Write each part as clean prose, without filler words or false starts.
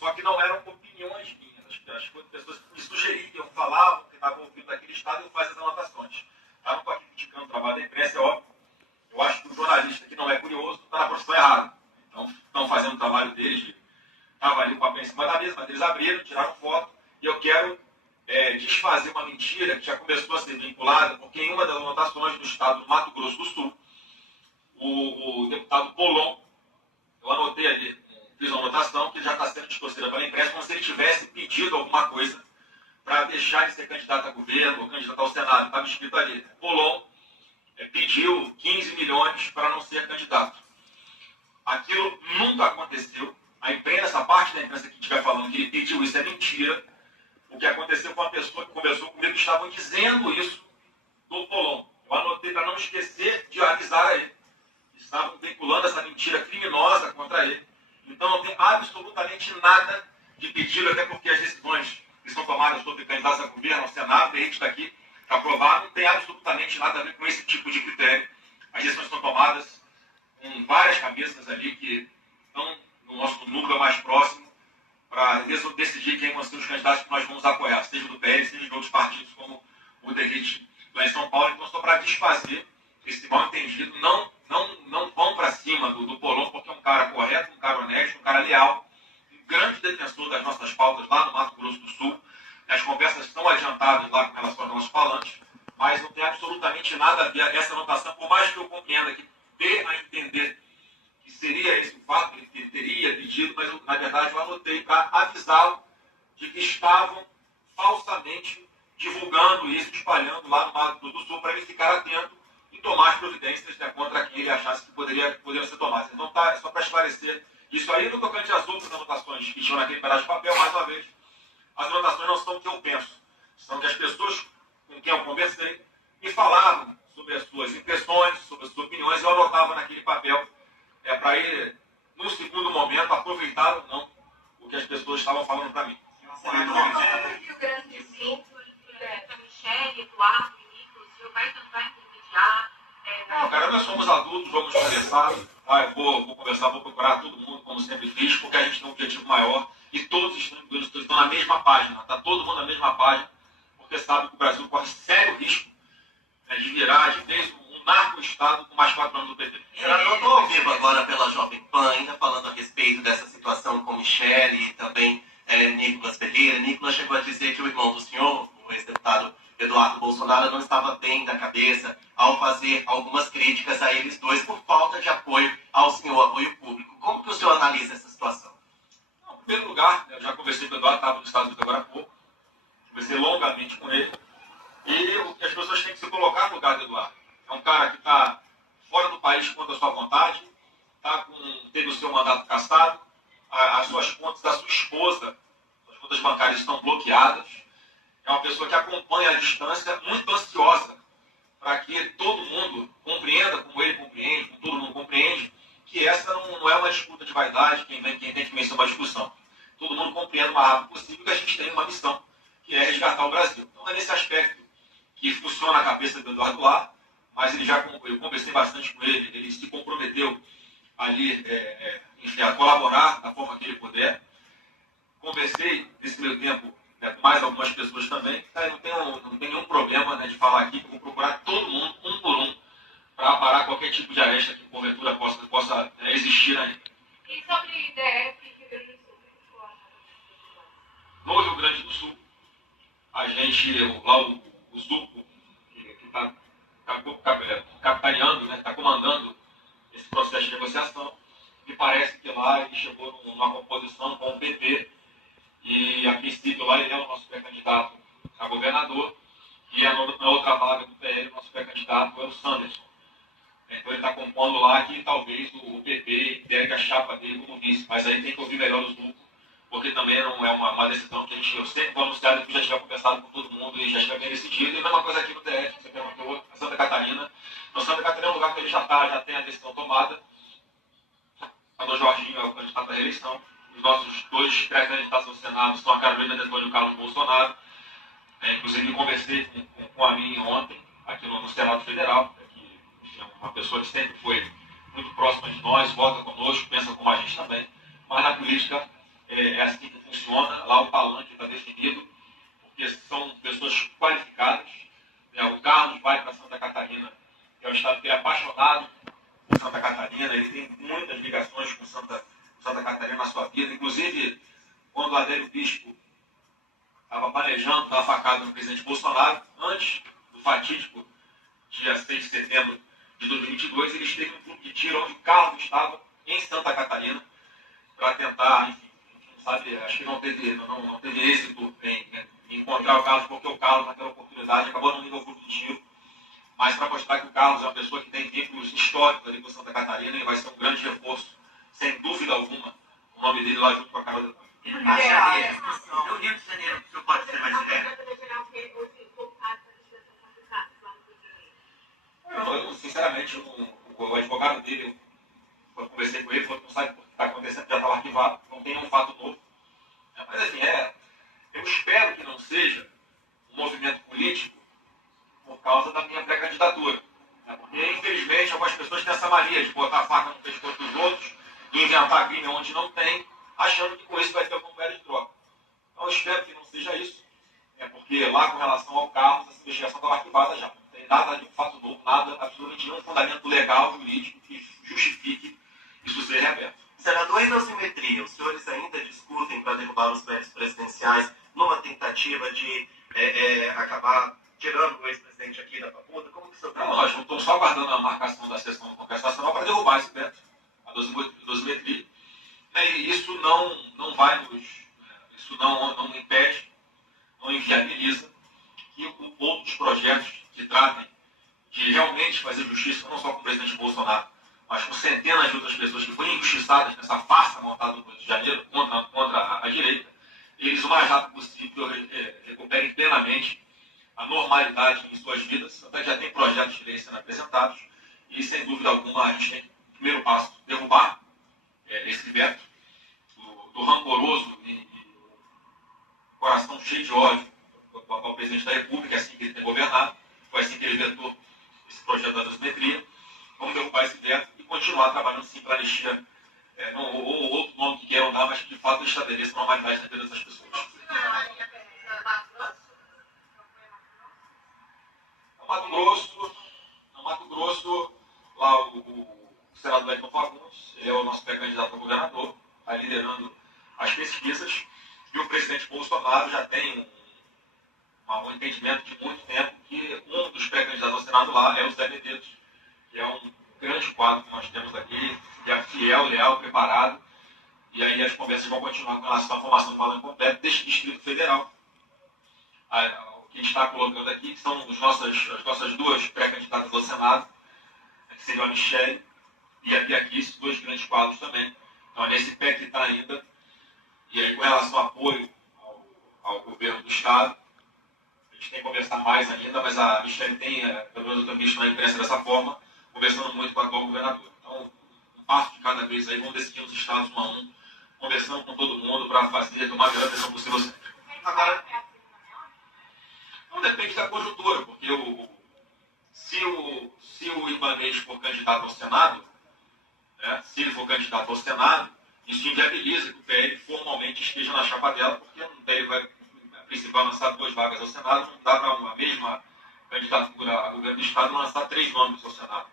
Só que não eram opiniões minhas. As pessoas me sugeriam, falavam que estavam ouvindo daquele estado e eu fazia as anotações. Eu não estou aqui criticando o trabalho da imprensa, é óbvio. Eu acho que o jornalista que não é curioso está na profissão errada. Então, estão fazendo o trabalho deles, estava ali o papel em cima da mesa, mas eles abriram, tiraram foto, e eu quero desfazer uma mentira que já começou a ser vinculada, porque em uma das anotações do estado do Mato Grosso do Sul, o deputado Polon, eu anotei ali, fiz uma anotação que ele já está sendo distorcida pela imprensa, como se ele tivesse pedido alguma coisa para deixar de ser candidato a governo ou candidato ao Senado. Estava escrito ali, Polon pediu 15 milhões para não ser candidato. Aquilo nunca aconteceu. A imprensa, a parte da imprensa que estiver falando que ele pediu isso é mentira. O que aconteceu com uma pessoa que conversou comigo, que estavam dizendo isso do Polon. Eu anotei para não esquecer de avisar a ele. Estavam vinculando essa mentira criminosa contra ele. Então não tem absolutamente nada de pedido, até porque as decisões que são tomadas sobre candidatos a governo, ao Senado, e a gente está aqui para aprovar, não tem absolutamente nada a ver com esse tipo de critério. As decisões são tomadas com várias cabeças ali que estão no nosso núcleo mais próximo para decidir quem vão ser os candidatos que nós vamos apoiar, seja do PL, seja de outros partidos, como o DERIT lá em São Paulo. Então, só para desfazer esse mal-entendido, não vão para cima do Polon, porque é um cara correto, um cara honesto, um cara leal, um grande defensor das nossas pautas lá no Mato Grosso do Sul. As conversas estão adiantadas lá com relação aos nossos falantes, mas não tem absolutamente nada a ver essa anotação, por mais que eu compreenda que dê a entender que seria esse o fato que ele teria pedido, mas na verdade eu anotei para avisá-lo de que estavam falsamente divulgando isso, espalhando lá no Mato Grosso do Sul, para ele ficar atento e tomar as providências contra quem ele achasse que poderiam ser tomadas. Então, tá, é só para esclarecer isso aí. No tocante às outras anotações que tinham naquele pedaço de papel, mais uma vez, as anotações não são o que eu penso, são que as pessoas com quem eu conversei me falavam sobre as suas impressões, sobre as suas opiniões, e eu anotava naquele papel para ele, num segundo momento, aproveitar ou não o que as pessoas estavam falando para mim. O grande evento, a Michele, Eduardo e Nicolas, o senhor vai tentar intermediar? Não, cara, nós somos adultos, vamos conversar. Eu vou conversar, vou procurar todo mundo, como sempre fiz, porque a gente tem um objetivo maior e todos estão na mesma página, está todo mundo na mesma página, porque sabe que o Brasil corre sério risco de virar de vez um narco-estado com mais 4 anos do PT. Eu estou ao vivo agora pela Jovem Pan, ainda falando a respeito dessa situação com Michele e também Nicolas Ferreira. Nicolas chegou a dizer que o irmão do senhor, o ex-deputado Eduardo Bolsonaro, não estava bem da cabeça ao fazer algumas críticas a eles dois por falta de apoio ao senhor, apoio público. Como que o senhor analisa essa situação? Não, em primeiro lugar, eu já conversei com o Eduardo, estava nos Estados Unidos agora há pouco, conversei longamente com ele, e as pessoas têm que se colocar no lugar do Eduardo. É um cara que está fora do país contra a sua vontade, teve o seu mandato cassado, as suas contas da sua esposa, as contas bancárias estão bloqueadas. É uma pessoa que acompanha à distância, muito ansiosa, para que todo mundo compreenda, como ele compreende, como todo mundo compreende, que essa não é uma disputa de vaidade, quem tem que vencer uma discussão. Todo mundo compreenda o mais rápido possível que a gente tem uma missão, que é resgatar o Brasil. Então é nesse aspecto que funciona a cabeça do Eduardo Lar, mas eu conversei bastante com ele, ele se comprometeu ali enfim, a colaborar da forma que ele puder. Conversei nesse meio tempo com mais algumas pessoas também. Não tem nenhum problema de falar aqui, que eu vou procurar todo mundo, um por um, para parar qualquer tipo de aresta que porventura possa existir ainda. E sobre DF e Rio Grande do Sul? No Rio Grande do Sul, a gente, lá o Zuco, que está capitaneando, está comandando esse processo de negociação, me parece que lá ele chegou numa composição com o PP, e a princípio lá ele é o nosso pré-candidato a governador, e na outra vaga do PL o nosso pré-candidato é o Sanderson. Então ele está compondo lá que talvez o PP pegue a chapa dele como vice, mas aí tem que ouvir melhor os lucros, porque também não é uma decisão que eu sempre vou anunciar que já tiver conversado com todo mundo e já estiver bem decidido. E a mesma coisa aqui no DF, que você perguntou, a Santa Catarina. No Santa Catarina é um lugar que ele já tem a decisão tomada. O senador Jorginho é o candidato à reeleição. Os nossos 2 pré-candidatos ao Senado são a Carolina de Antônio Carlos Bolsonaro. Inclusive, conversei com a mim ontem, aqui no Senado Federal, que é uma pessoa que sempre foi muito próxima de nós, vota conosco, pensa como a gente também. Mas na política, é assim que funciona, lá o palanque está definido, porque são pessoas qualificadas. O Carlos vai para Santa Catarina, que é um estado que é apaixonado por Santa Catarina, ele tem muitas ligações com Santa Catarina na sua vida, inclusive quando o Adélio Bispo estava planejando dar facada no presidente Bolsonaro, antes do fatídico dia 6 de setembro de 2022, eles teve um grupo de tiro onde o Carlos estava em Santa Catarina para tentar, enfim, sabe, acho que não teve êxito em encontrar o Carlos, porque o Carlos, naquela oportunidade, acabou não indo ao grupo de tiro, mas para mostrar que o Carlos é uma pessoa que tem vínculos históricos ali com Santa Catarina e vai ser um grande reforço, sem dúvida alguma, o nome dele lá junto com a Carol de Paz. E no Rio de Janeiro? No Rio de Janeiro, o senhor pode ser mais direto? Eu, sinceramente, o advogado dele, eu conversei com ele, falou que não sabe o que está acontecendo, já estava arquivado, não tem nenhum fato novo. Mas assim, eu espero que não seja um movimento político por causa da minha pré-candidatura. Porque, infelizmente, algumas pessoas têm essa mania de botar a faca no pescoço dos outros, de inventar crime onde não tem, achando que com isso vai ter alguma moeda de troca. Então, eu espero que não seja isso, porque lá, com relação ao Carlos, essa investigação estava arquivada já. Não tem nada de um fato novo, nada, absolutamente nenhum fundamento legal, jurídico, que justifique isso ser reaberto. Senador, e na simetria, os senhores ainda discutem para derrubar os vetos presidenciais numa tentativa de acabar tirando o ex-presidente aqui da papuda? Como que o senhor Não, nós não estamos só aguardando a marcação da sessão do Congresso Nacional para derrubar esse veto, a dosimetria. E isso não vai nos... Isso não impede, não inviabiliza que outros projetos que tratem de realmente fazer justiça, não só com o presidente Bolsonaro, mas com centenas de outras pessoas que foram injustiçadas nessa farsa montada no Rio de Janeiro contra a direita, eles o mais rápido possível recuperem plenamente a normalidade em suas vidas. Até já tem projetos de lei sendo apresentados e, sem dúvida alguma, a gente tem, primeiro passo, derrubar esse veto do rancoroso e coração cheio de ódio ao presidente da República, é assim que ele tem governado, foi assim que ele vetou esse projeto da dosimetria. Vamos derrubar esse veto e continuar trabalhando sim para anistia, ou outro nome que queiram dar, mas que de fato estabeleça normalidade na vida dessas pessoas. No Mato Grosso, lá o senador Edson Fagundes, ele é o nosso pré-candidato a governador, está liderando as pesquisas, e o presidente Bolsonaro já tem um entendimento de muito tempo que um dos pré-candidatos ao Senado lá é o Zé Medeiros, que é um grande quadro que nós temos aqui, que é fiel, leal, preparado, e aí as conversas vão continuar com relação à formação do palanque completo deste Distrito Federal. O que a gente está colocando aqui, que são as nossas duas pré-candidatas ao Senado, que seriam a Michele e a Bia Kicis, dois grandes quadros também. Então é nesse pé que está ainda. E aí, com relação ao apoio ao governo do Estado, a gente tem que conversar mais ainda, mas a Michele tem, pelo menos eu tenho visto na imprensa dessa forma, conversando muito com a atual governadora. Então, um passo de cada vez aí, vamos decidir os estados um a um, conversando com todo mundo para tomar a melhor decisão possível sempre. Agora, não depende da conjuntura, porque se o Ibanez for candidato ao Senado, se ele for candidato ao Senado, isso inviabiliza que o PL formalmente esteja na chapa dela, porque o PL vai, a princípio, lançar 2 vagas ao Senado, não dá para uma mesma candidatura a governo do Estado lançar 3 nomes ao Senado.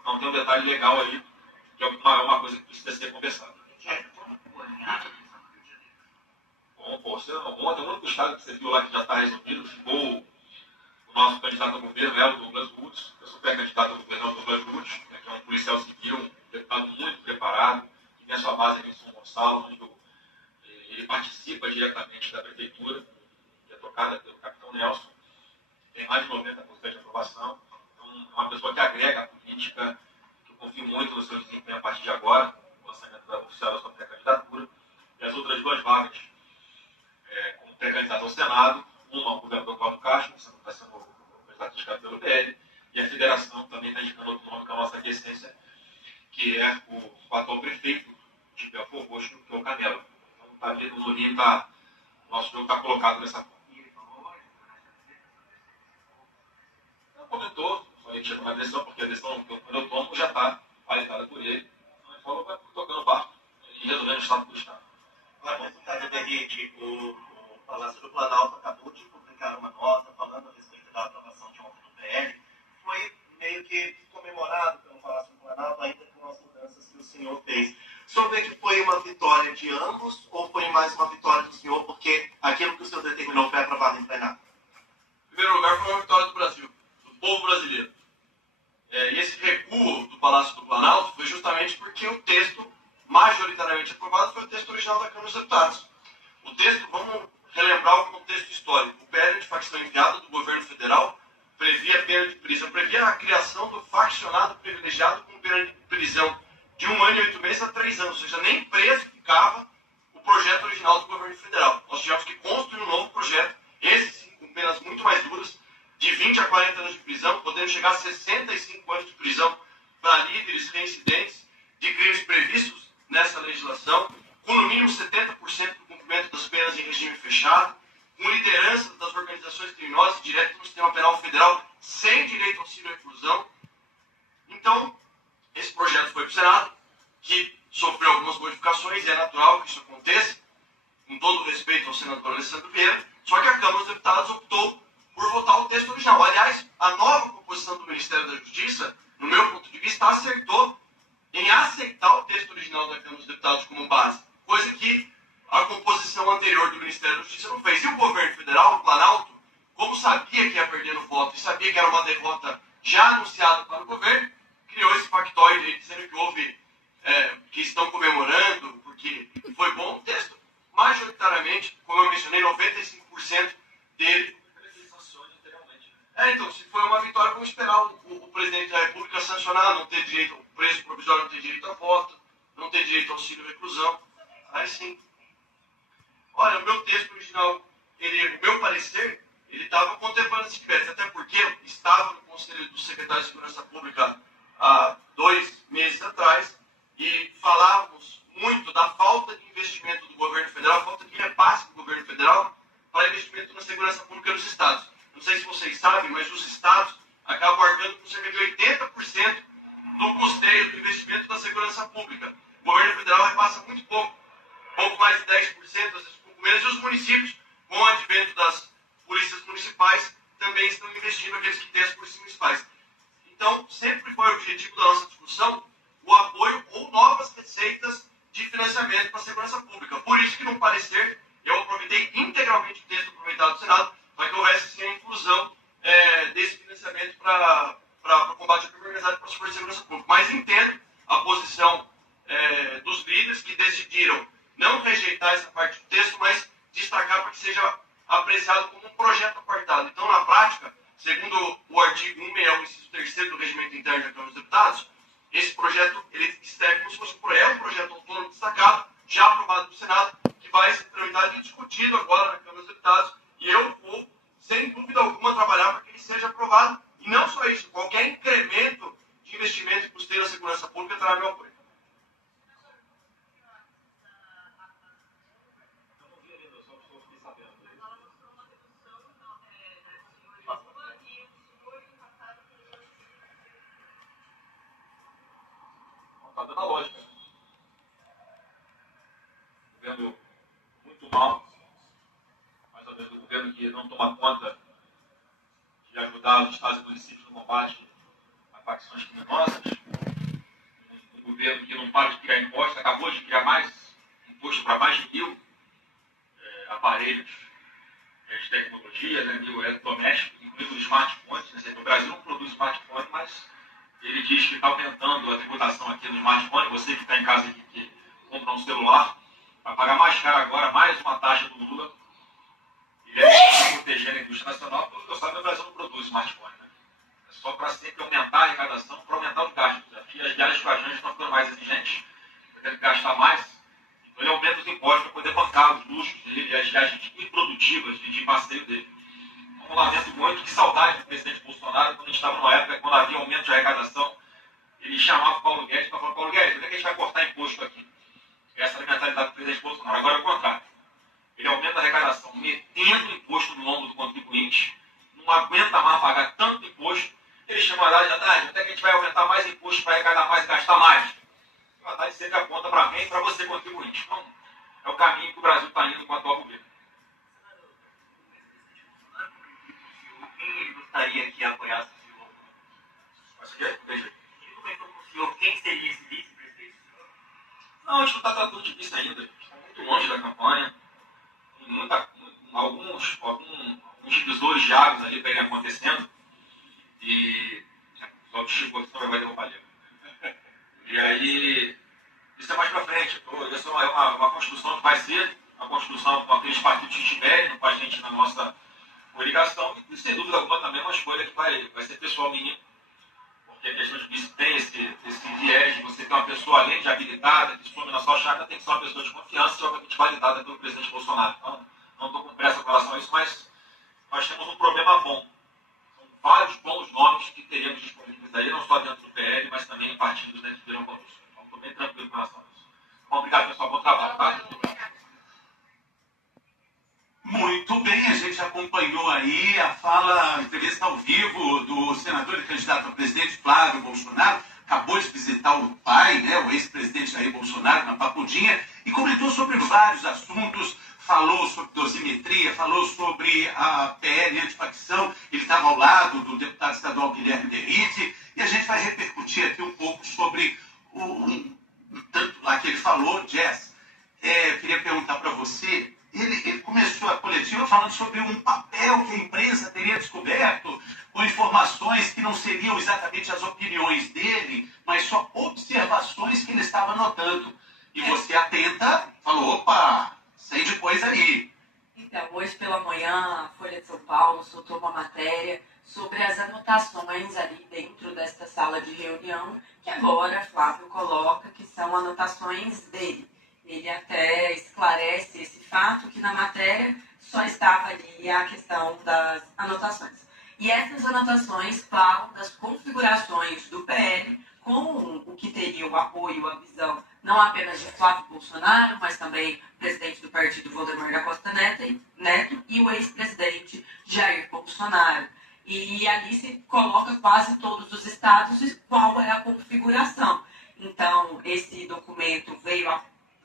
Então tem um detalhe legal aí, que é uma coisa que precisa ser conversada. Bom, ontem o único estado que você viu lá que já está resolvido ficou o nosso candidato ao governo, é o Douglas Woods. Eu sou pré-candidato ao governo, é o Douglas Woods, que é um policial civil, um deputado muito preparado, que tem a sua base aqui em São Gonçalo, onde ele participa diretamente da prefeitura, que é tocada pelo capitão Nelson, tem mais de 90% de aprovação. Então, é uma pessoa que agrega a política, que eu confio muito no seu desempenho a partir de agora, o lançamento oficial da sua pré-candidatura, e as outras 2 vagas como pré-candidato ao Senado, uma ao governador Cláudio Castro, que está sendo candidato indicado pelo PL, e a federação também está indicando outro nome, que é a nossa essência, que é o atual prefeito de Belfort Roxo, que é o Canelo. Então, está ali no Rio, o nosso jogo está colocado dessa forma. Não comentou, falei que chegou na decisão, porque a decisão que eu tomo já está validada por ele. Então, ele falou, vai tocando o barco e resolvendo o estado do Estado. Muito caso da rede, o Palácio do Planalto acabou de publicar uma nota falando a respeito da aprovação de ontem do PL. Foi meio que comemorado pelo Palácio do Planalto, ainda com as mudanças que o senhor fez. O senhor vê que foi uma vitória de ambos ou foi mais uma vitória do senhor porque aquilo que o senhor determinou foi aprovado em plenário? Em primeiro lugar, foi uma vitória do Brasil, do povo brasileiro. E esse recuo do Palácio do Planalto foi justamente porque o texto majoritariamente aprovado foi o texto original da Câmara dos Deputados. O texto, vamos relembrar o contexto histórico. O PL de facção enviado do governo federal previa pena de prisão, previa a criação do faccionado privilegiado com pena de prisão de 1 ano e 8 meses a 3 anos, ou seja, nem preso ficava o projeto original do governo federal. Nós tivemos que construir um novo projeto, esse sim, com penas muito mais duras, de 20 a 40 anos de prisão, podendo chegar a 65 anos de prisão para líderes reincidentes de crimes previstos nessa legislação, com no mínimo 70% do cumprimento das penas em regime fechado, com liderança das organizações criminosas direto no sistema penal federal, sem direito ao auxílio e reclusão. Então, esse projeto foi para o Senado, que sofreu algumas modificações, e é natural que isso aconteça, com todo o respeito ao senador Alessandro Vieira, só que a Câmara dos Deputados optou por votar o texto original. Aliás, a nova composição do Ministério da Justiça, no meu ponto de vista, acertou em aceitar o texto original da Câmara dos Deputados como base, coisa que a composição anterior do Ministério da Justiça não fez. E o governo federal, o Planalto, como sabia que ia perder no voto e sabia que era uma derrota já anunciada para o governo, criou esse factoide dizendo que houve, que estão comemorando, porque foi bom o texto. Majoritariamente, como eu mencionei, 95% dele. Então, se foi uma vitória, vamos esperar o presidente da República sancionar, não ter direito, o preso provisório não ter direito a voto, não ter direito ao auxílio e reclusão. Aí sim. Olha, o meu texto original, o meu parecer, ele estava contemplando esse crédito, até porque eu estava no Conselho do Secretário de Segurança Pública há 2 meses atrás e falávamos muito da falta de investimento do governo federal, falta de repasse do governo federal para investimento na segurança pública dos estados. Não sei se vocês sabem, mas os estados acabam arcando com cerca de 80% do custeio do investimento da segurança pública. O governo federal repassa muito pouco mais de 10%, às vezes pouco menos, e os municípios, com o advento das polícias municipais, também estão investindo aqueles que têm as polícias municipais. Então, sempre foi o objetivo da nossa discussão o apoio ou novas receitas de financiamento para a segurança pública. Por isso que, no parecer, eu aproveitei integralmente o texto aproveitado do Senado para que houvesse sim a inclusão desse financiamento para o combate à crime organizado e para as forças de segurança pública. Mas entendo a posição dos líderes que decidiram não rejeitar essa parte do texto, mas destacar para que seja apreciado como um projeto apartado. Então, na prática, segundo o artigo 161, inciso 3º do Regimento Interno da Câmara dos Deputados, esse projeto ele serve como se fosse um projeto autônomo destacado, já aprovado no Senado, que vai ser tramitado e discutido agora na Câmara dos Deputados, e eu vou, sem dúvida alguma, trabalhar para que ele seja aprovado, e não só isso, qualquer incremento de investimento e custeio na segurança pública terá meu apoio. Está dando a lógica. Governo muito mal, mas ao mesmo tempo governo que não toma conta de ajudar os estados e municípios no combate a facções criminosas, um governo que não para de criar impostos, acabou de criar mais imposto para mais de 1.000 aparelhos de tecnologia, 1.000 eletrodomésticos, incluindo os smartphones. O Brasil não produz smartphone, mas ele diz que está aumentando a tributação aqui no smartphone. Você que está em casa aqui, que compra um celular, vai pagar mais caro agora, mais uma taxa do Lula. E ele está protegendo a indústria nacional, porque eu sabe, o Brasil não produz smartphone. Né? É só para sempre aumentar a arrecadação, para aumentar os gastos. Aqui as viagens com a gente estão ficando mais exigentes, tendo que gastar mais. Então ele aumenta os impostos para poder bancar os luxos dele e as viagens improdutivas de passeio dele. Então, eu lamento muito, que saudade do presidente Bolsonaro, quando a gente estava numa época, quando havia aumento de arrecadação, ele chamava o Paulo Guedes para falar: Paulo Guedes, onde é que a gente vai cortar imposto aqui? Essa era a mentalidade do presidente Bolsonaro. Agora é o contrário. Ele aumenta a arrecadação, metendo imposto no ombro do contribuinte, não aguenta mais pagar tanto imposto. Ele chama a Haddad: Haddad, onde é que a gente vai aumentar mais imposto para arrecadar mais e gastar mais? O Haddad sempre aponta para mim e para você, contribuinte. Então, é o caminho que o turno de vice ainda. A gente está muito longe da campanha. Tem alguns divisores de águas ali para ele acontecendo. E só que chegou aqui, senão vai derrubar ele. E aí, isso é mais para frente. Isso é uma construção que vai ser uma construção com aqueles partidos que estiverem com a gente na nossa coligação. E, sem dúvida alguma, também é uma escolha que vai ser pessoal minha. Porque a questão de vice tem esse viés de você ter uma pessoa, além de habilitada, que some na sua chácara, tem que ser uma pessoa de confiança e, obviamente, validada pelo presidente Bolsonaro. Então, não estou com pressa com relação a isso, mas nós temos um problema bom. São vários bons nomes que teríamos disponíveis aí, não só dentro do PL, mas também em partidos dentro do Irão Condução. Então, estou bem tranquilo com relação a isso. Bom, obrigado, pessoal. Bom trabalho, tá? Muito bem, a gente acompanhou aí a entrevista ao vivo do senador e candidato a presidente Flávio Bolsonaro. Acabou de visitar o pai, né, o ex-presidente Jair Bolsonaro, na Papudinha, e comentou sobre vários assuntos. Falou sobre dosimetria, falou sobre a PL antifacção. Ele estava ao lado do deputado estadual Guilherme Derrite, e a gente vai repercutir aqui um pouco sobre tanto lá que ele falou. Jess, queria perguntar para você. Ele começou a coletiva falando sobre um papel que a imprensa teria descoberto, com informações que não seriam exatamente as opiniões dele, mas só observações que ele estava anotando. E você atenta, falou, opa, sei de coisa aí. Então, hoje pela manhã, a Folha de São Paulo soltou uma matéria sobre as anotações ali dentro desta sala de reunião, que agora Flávio coloca que são anotações dele. Ele até esclarece esse fato que na matéria só estava ali a questão das anotações. E essas anotações falam das configurações do PL com o que teria o apoio, a visão, não apenas de Flávio Bolsonaro, mas também o presidente do partido Valdemar da Costa Neto e o ex-presidente Jair Bolsonaro. E ali se coloca quase todos os estados e qual é a configuração. Então, esse documento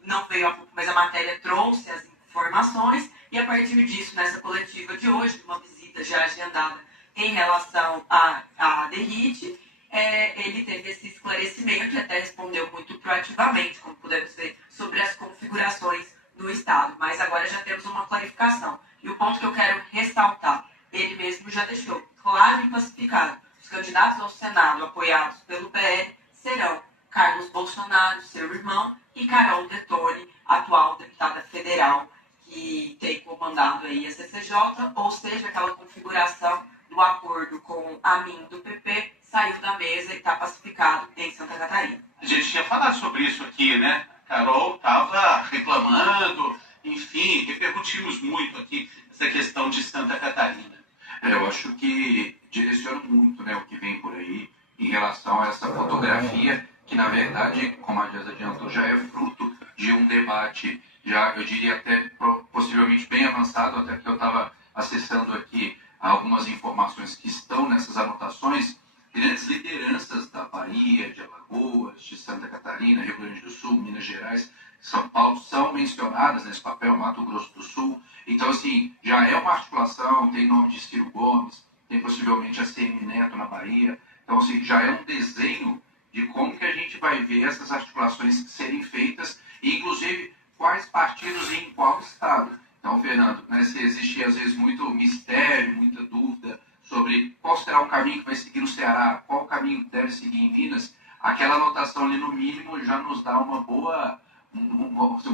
não veio a pouco, mas a matéria trouxe as informações e a partir disso, nessa coletiva de hoje, uma visita já agendada em relação a Derrite, ele teve esse esclarecimento e até respondeu muito proativamente, como podemos ver, sobre as configurações do Estado. Mas agora já temos uma clarificação. E o ponto que eu quero ressaltar, ele mesmo já deixou claro e pacificado. Os candidatos ao Senado apoiados pelo PL serão Carlos Bolsonaro, seu irmão, e Carol Detoni, atual deputada federal, que tem comandado aí a CCJ, ou seja, aquela configuração do acordo com a AMIN do PP saiu da mesa e está pacificado em Santa Catarina. A gente tinha falado sobre isso aqui, né? Carol estava reclamando, enfim, repercutimos muito aqui essa questão de Santa Catarina. Eu acho que direciona muito, né, o que vem por aí em relação a essa fotografia, que na verdade, como a Jess adiantou, já é fruto de um debate, já eu diria até possivelmente bem avançado, até que eu estava acessando aqui algumas informações que estão nessas anotações. Grandes lideranças da Bahia, de Alagoas, de Santa Catarina, Rio Grande do Sul, Minas Gerais, São Paulo, são mencionadas nesse papel, Mato Grosso do Sul. Então, assim, já é uma articulação, tem nome de Ciro Gomes, tem possivelmente a CM Neto na Bahia. Então, assim, já é um desenho de como que a gente vai ver essas articulações serem feitas e, inclusive, quais partidos e em qual estado. Então, Fernando, né, se existe, às vezes, muito mistério, muita dúvida sobre qual será o caminho que vai seguir no Ceará, qual o caminho que deve seguir em Minas, aquela anotação ali, no mínimo, já nos dá um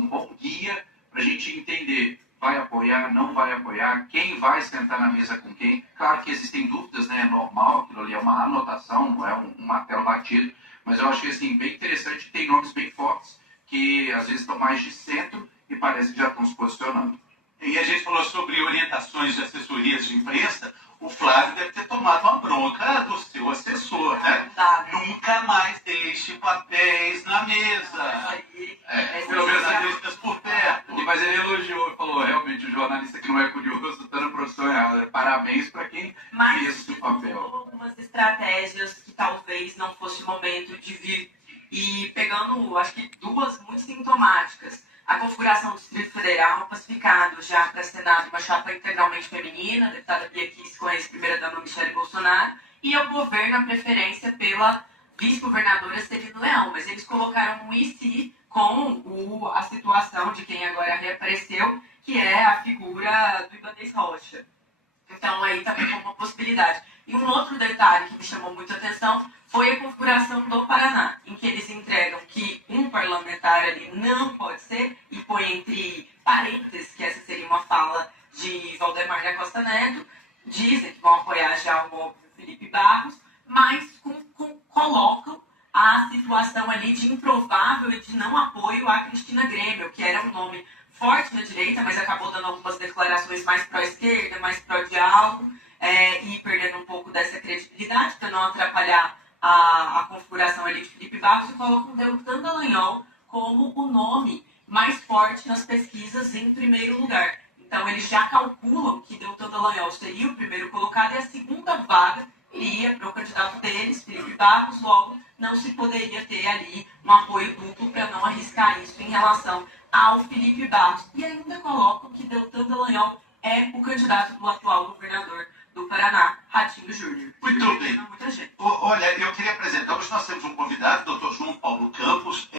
bom guia para a gente entender, vai apoiar, não vai apoiar, quem vai sentar na mesa com quem. Claro que existem dúvidas, né, é normal, aquilo ali é uma anotação, não é um martelo batido, mas eu acho que, assim, bem interessante, tem nomes bem fortes, que às vezes estão mais de centro e parece que já estão se posicionando. E a gente falou sobre orientações de assessorias de imprensa. O Flávio deve ter tomado uma bronca do seu assessor, né? Nunca mais deixe papéis na mesa. Pelo menos as listas por perto. Mas ele elogiou, falou, realmente, o jornalista que não é curioso está na profissão errada. Parabéns para quem fez o papel. Algumas estratégias que talvez não fosse o momento de vir. E pegando, acho que duas muito sintomáticas. A configuração do Distrito Federal, pacificado já para Senado, uma chapa integralmente feminina, a deputada Bia Kicis com a ex-primeira-dama Michele Bolsonaro, e o governo, a preferência pela vice-governadora Celino Leão, mas eles colocaram um e se com a situação de quem agora reapareceu, que é a figura do Ibanez Rocha. Então aí também como uma possibilidade. E um outro detalhe que me chamou muito a atenção foi a configuração do Paraná, em que eles entregam que um parlamentar ali não pode ser, e põe entre parênteses que essa seria uma fala de Valdemar da Costa Neto, dizem que vão apoiar já o óbvio Felipe Barros, mas colocam a situação ali de improvável e de não apoio à Cristina Grêmio, que era um nome forte na direita, mas acabou dando algumas declarações mais pró-esquerda, mais pró-diálogo, e perdendo um pouco dessa credibilidade para não atrapalhar a configuração ali de Felipe Barros, e colocam Deltan Dallagnol como o nome mais forte nas pesquisas em primeiro lugar. Então eles já calculam que Deltan Dallagnol seria o primeiro colocado e a segunda vaga iria para o candidato deles, Felipe Barros, logo não se poderia ter ali um apoio duplo para não arriscar isso em relação ao Felipe Barros. E ainda colocam que Deltan Dallagnol é o candidato do atual governador do Paraná.